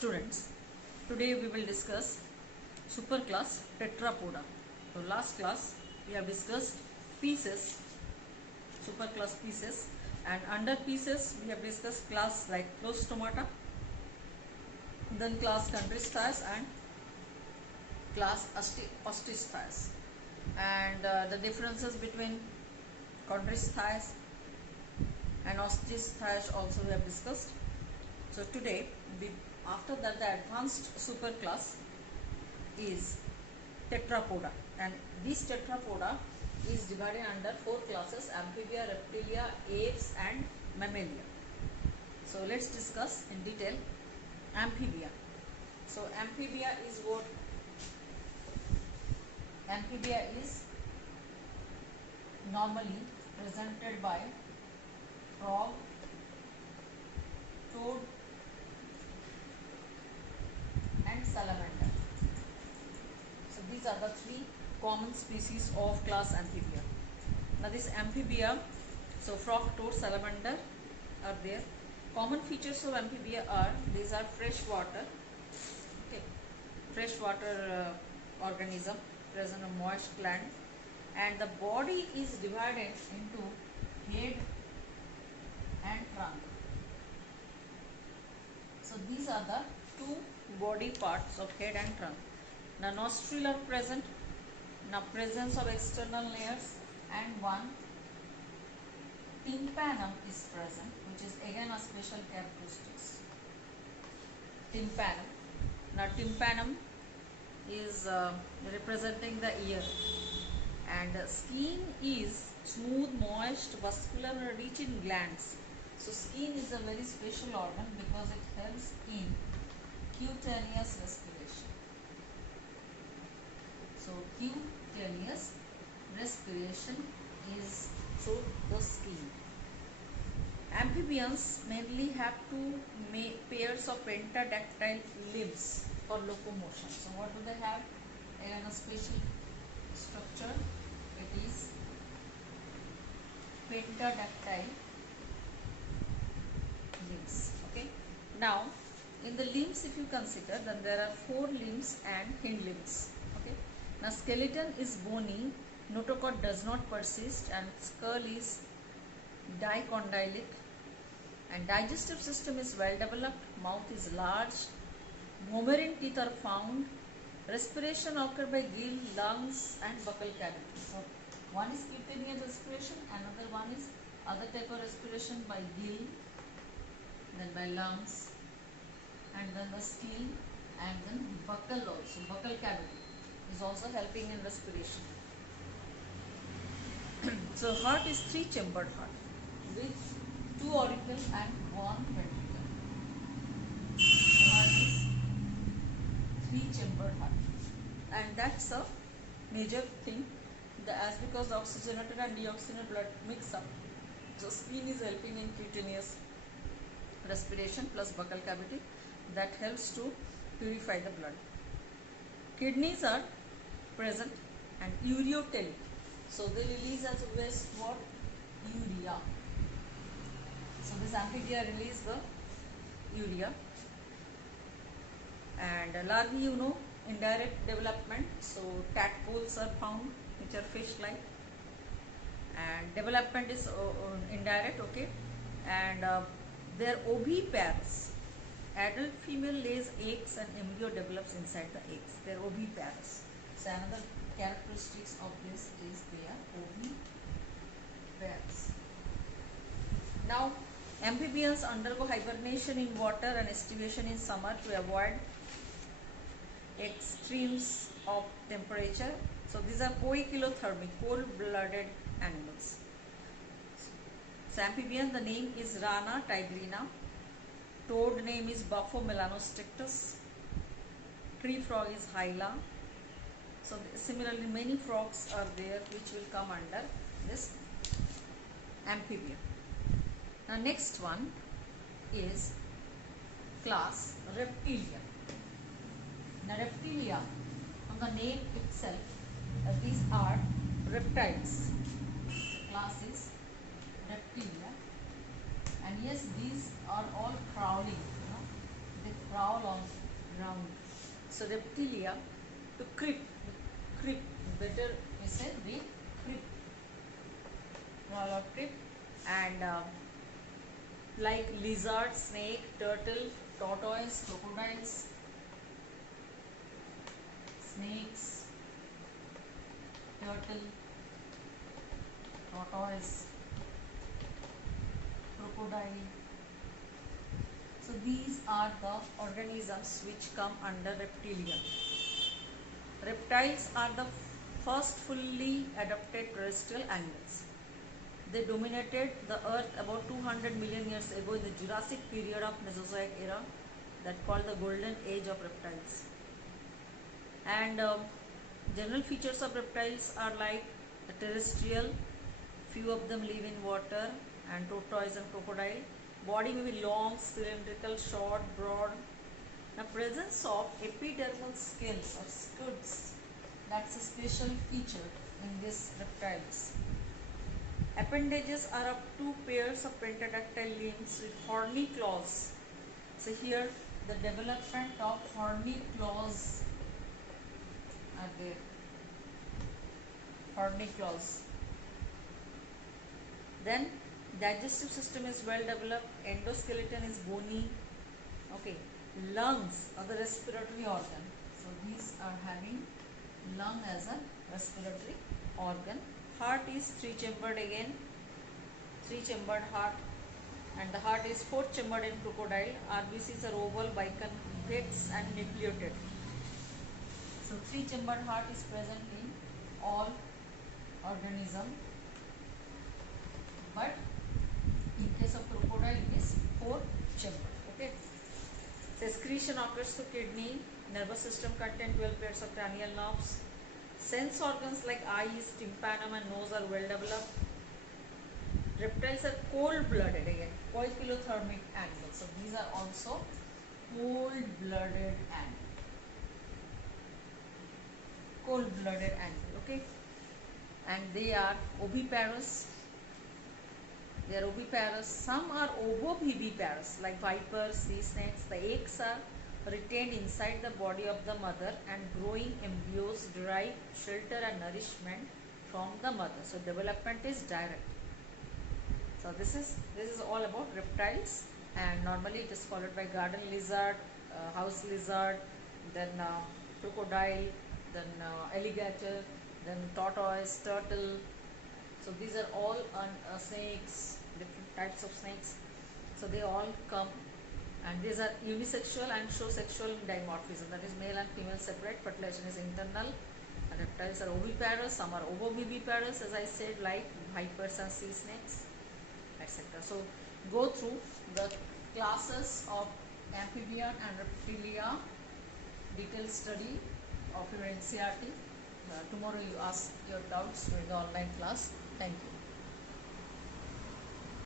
Students, today we will discuss superclass Tetrapoda. So last class we have discussed pieces, superclass pieces, and under pieces we have discussed class like Clostomata, then class Chondrichthyes and class Ostisthyes, and the differences between Chondrichthyes and Ostisthyes also we have discussed. So today, after that, the advanced superclass is Tetrapoda, and this Tetrapoda is divided under 4 classes: Amphibia, Reptilia, Apes and Mammalia. So let's discuss in detail Amphibia. So Amphibia is what? Amphibia is normally presented by frog, toad and salamander. So these are the 3 common species of class Amphibia. Now this Amphibia, so frog, toad, salamander are there. Common features of Amphibia are, these are freshwater, okay, freshwater organism present on moist land, and the body is divided into head and trunk. So these are the 2 body parts of head and trunk. Now nostril are present, now presence of external layers, and one tympanum is present, which is again a special characteristics. Tympanum. Now tympanum is representing the ear, and skin is smooth, moist, vascular and rich in glands. So skin is a very special organ because it helps in cutaneous respiration. So cutaneous respiration is through the skin. Amphibians mainly have 2 pairs of pentadactyl limbs for locomotion. So what do they have? Again a special structure. It is pentadactyl limbs. Okay. Now in the limbs, if you consider, then there are 4 limbs and hind limbs. Okay. Now skeleton is bony, notochord does not persist, and skull is dicondylic, and digestive system is well developed, mouth is large, momerine teeth are found, respiration occurs by gill, lungs and buccal cavity. So one is cutaneous respiration, another one is other type of respiration by gill, then by lungs, and then the skin, and then buccal also. Buccal cavity is also helping in respiration. So heart is 3-chambered heart with 2 auricle and 1 ventricle. The heart is 3-chambered heart, and that's a major thing. As because the oxygenated and deoxygenated blood mix up, so skin is helping in cutaneous respiration plus buccal cavity that helps to purify the blood. Kidneys are present and ureotelic, so they release as a waste what? Urea. So this Amphibia release the urea. And larvae, you know, indirect development. So tadpoles are found which are fish like, and development is indirect. Okay. And they are oviparous. Adult female lays eggs and embryo develops inside the eggs. They are oviparous. So another characteristics of this is they are oviparous. Now amphibians undergo hibernation in water and estivation in summer to avoid extremes of temperature. So these are poikilothermic, cold-blooded animals. So amphibian, the name is Rana tigrina. Toad name is Buffo melanostectus. Tree frog is Hyla. So similarly many frogs are there which will come under this Amphibia. Now next one is class Reptilia. Now Reptilia, from the name itself, these are reptiles. Class is Reptilia, and yes, these are all crawling, they prowl on So reptilia, to creep, better we say the creep, creep, and like lizard, snake, turtle, tortoise, crocodiles, snakes, turtle, tortoise, crocodile. So these are the organisms which come under reptilia. Reptiles are the first fully adapted terrestrial animals. They dominated the earth about 200 million years ago in the Jurassic period of Mesozoic era, that called the golden age of reptiles. And general features of reptiles are like terrestrial, few of them live in water, and tortoise and crocodile. Body may be long, cylindrical, short, broad. The presence of epidermal scales or scutes, that's a special feature in these reptiles. Appendages are of two pairs of pentadactyl limbs with horny claws. So here the development of horny claws are there. Horny claws. Then digestive system is well developed. Endoskeleton is bony. Okay. Lungs are the respiratory organ. So these are having lung as a respiratory organ. Heart is three-chambered again. Three-chambered heart. And the heart is four-chambered in crocodile. RBCs are oval, biconvex and nucleated. So three-chambered heart is present in all organism. But in case of crocodile it is four-chambered. Okay. So excretion occurs to kidney. Nervous system contain 12 pairs of cranial nerves. Sense organs like eyes, tympanum and nose are well developed. Reptiles are cold-blooded again, poikilothermic animals. So these are also cold-blooded animals. Cold-blooded animal, okay. And they are oviparous. They are oviparous. Some are ovoviviparous, like vipers, sea snakes. The eggs are retained inside the body of the mother, and growing embryos derive shelter and nourishment from the mother. So development is direct. So this is all about reptiles, and normally it is followed by garden lizard, house lizard, then crocodile, then alligator, then tortoise, turtle. So these are all snakes, different types of snakes. So they all come, and these are unisexual and show sexual dimorphism, that is male and female separate. Fertilization is internal. And reptiles are oviparous, some are ovoviviparous, as I said, like vipers and sea snakes, etc. So go through the classes of amphibian and reptilia, detailed study of your NCERT. Tomorrow you ask your doubts during the online class. Thank you.